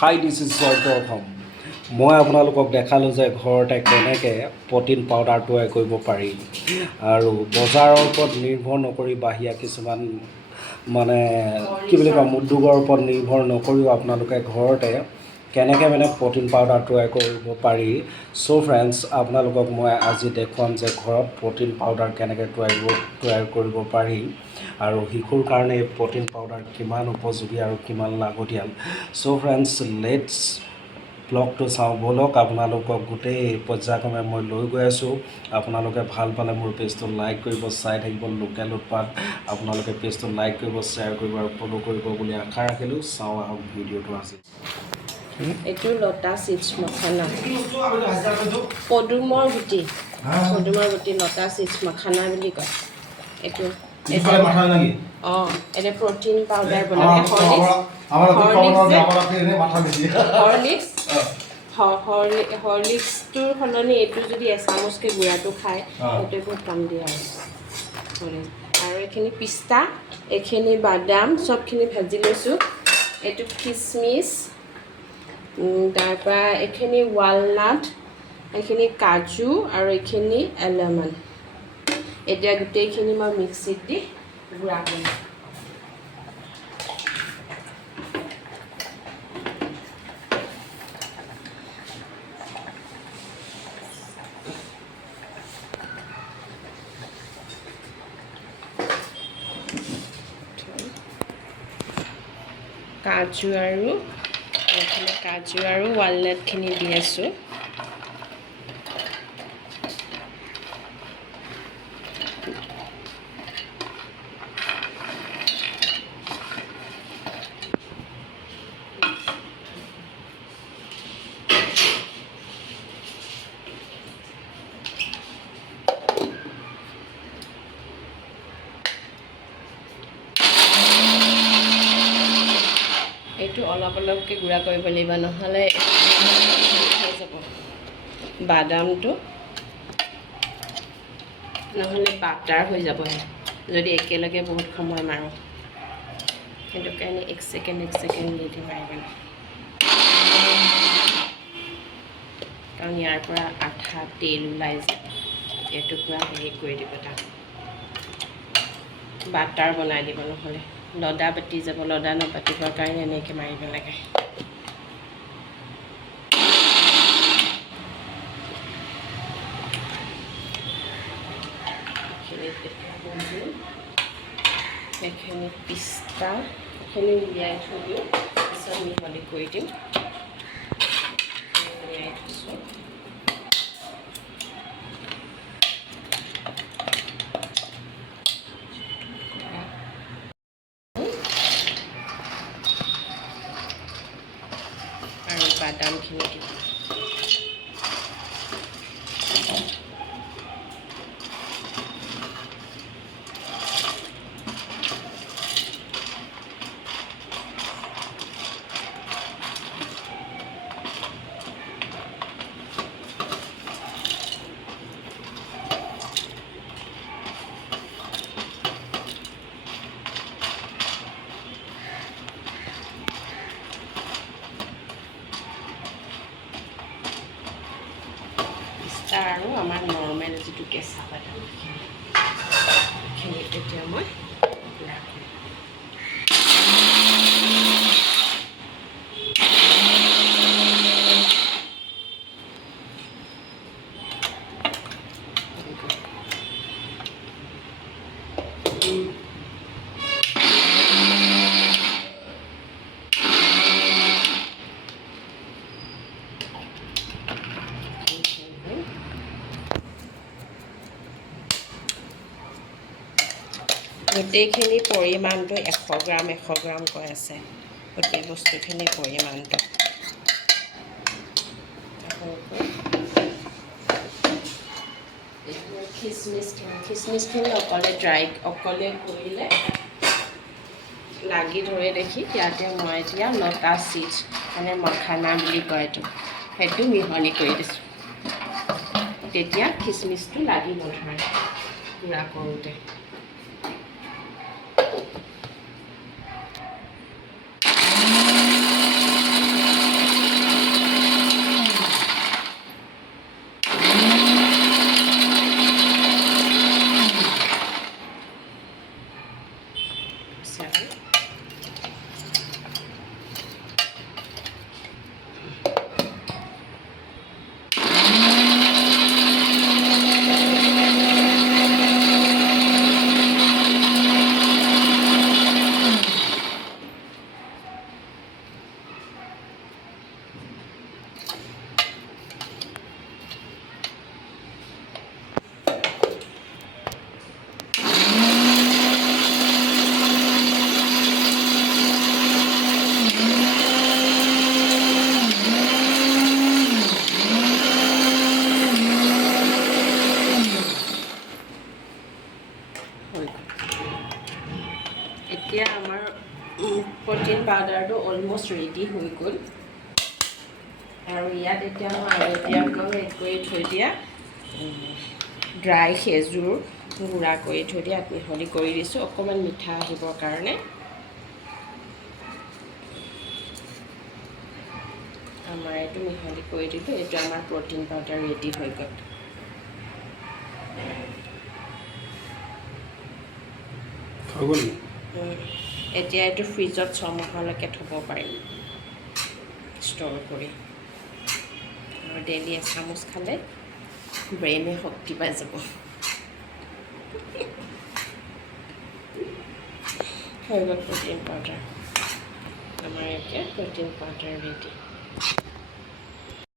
high this is জয়ন্তম মই আপোনালোকক দেখালোঁ যে ঘৰতে কেনেকৈ প্ৰ'টিন পাউডাৰ তৈয়াৰ কৰিব পাৰি আৰু বজাৰৰ ওপৰত নিৰ্ভৰ নকৰি বাহিৰা কিছুমান মানে কি বুলি ক'ম উদ্যোগৰ ওপৰত নিৰ্ভৰ নকৰিও আপোনালোকে ঘৰতে কেনেকৈ মানে প্ৰ'টিন পাউডাৰ তৈয়াৰ কৰিব পাৰি চ' ফ্ৰেণ্ডছ আপোনালোকক মই আজি দেখুৱাম যে ঘৰত প্ৰ'টিন পাউডাৰ কেনেকৈ তৈয়াৰ কৰিব পাৰি আৰু শিশুৰ কাৰণে এই প্ৰ'টিন পাউডাৰ কিমান উপযোগী আৰু কিমান লাগতিয়াল চ' ফ্ৰেণ্ডছ লেটছ ব্লগটো চাওঁ ব'লক আপোনালোকক গোটেই পৰ্যায়ক্ৰমে মই লৈ গৈ আছোঁ আপোনালোকে ভাল পালে মোৰ পেজটো লাইক কৰিব চাই থাকিব লোকেল উৎপাদ আপোনালোকে পেজটো লাইক কৰিব শ্বেয়াৰ কৰিব আৰু ফ'ল' কৰিব বুলি আশা ৰাখিলোঁ চাওঁ আহক ভিডিঅ'টো আজি এইটো লতা চিপছ মখানা পদুমৰ গুটি লতা চিপছ মখানা বুলি কয় এইটো অঁ এতিয়া প্ৰ'টিন পাউডাৰ বনাই হৰলিক্সটোৰ সলনি এইটো যদি এচামুচকৈ গুড়াটো খায় সেইটোৱে বহুত কাম দিয়ে আৰু এইখিনি পিস্তা এইখিনি বাদাম চবখিনি ভাজি লৈছোঁ এইটো খিচমিচ তাৰপৰা এইখিনি ৱালনাট এইখিনি কাজু আৰু এইখিনি এলমণ্ড এতিয়া গোটেইখিনি মই মিক্সিত দি গুড়া কৰিম কাজু আৰু ৱালনাটখিনি দি আছোঁ এইটো অলপ অলপকৈ গুড়া কৰিব লাগিব নহ'লে হৈ যাব বাদামটো নহ'লে বাটাৰ হৈ যাব যদি একেলগে বহুত সময় মাৰোঁ সেইটো কাৰণে এক ছেকেণ্ড দি দিম মাৰিব কাৰণ ইয়াৰ পৰা আঠা তেল ওলাই যায় এইটো পূৰা হেৰি কৰি দিব তাক বাটাৰ বনাই দিব নহ'লে লদা পাতি যাব লদা নাপাতিবৰ কাৰণে এনেকৈ মাৰিব লাগে এইখিনি পিস্তা এইখিনি উলিয়াই থৈ দিওঁ পিছত মিহলি কৰি দিম উলিয়াই থৈছোঁ আৰু বাদামখিনি দিম আৰু আমাৰ নৰ্মেল যিটো কেঁচা বাদামখিনি এতিয়া মই গুড়া কৰিম গোটেইখিনি পৰিমাণটো 100 গ্ৰাম কৈ আছে গোটেই বস্তুখিনি পৰিমাণটো খিচমিচখিনি অকলে কৰিলে লাগি ধৰে দেখি ইয়াতে মই এতিয়া লতা চিপছ মানে মখানা বুলি কয় এইটো সেইটো মিহলি কৰি দিছোঁ তেতিয়া খিচমিচটো লাগি নধৰে গুড়া কৰোঁতে অলমষ্ট ৰেডি হৈ গ'ল আৰু ইয়াত এতিয়া মই আগতীয়াকৈ এড কৰি থৈ দিয়া ড্ৰাই খেজুৰ গুড়া কৰি থৈ দিয়া মিহলি কৰি দিছোঁ অকণমান মিঠা আহিবৰ কাৰণে আমাৰ এইটো মিহলি কৰি দিলোঁ এইটো আমাৰ প্ৰ'টিন পাউডাৰ ৰেডি হৈ গ'ল এতিয়া এইটো ফ্ৰিজত 6 মাহলৈকে থ'ব পাৰিম ষ্ট'ৰ কৰি আৰু ডেইলি এচামুচ খালে ব্ৰেইনে শক্তি পাই যাব হৈ গ'ল প্ৰ'টিন পাউডাৰ আমাৰ এতিয়া প্ৰ'টিন পাউডাৰ ৰেডি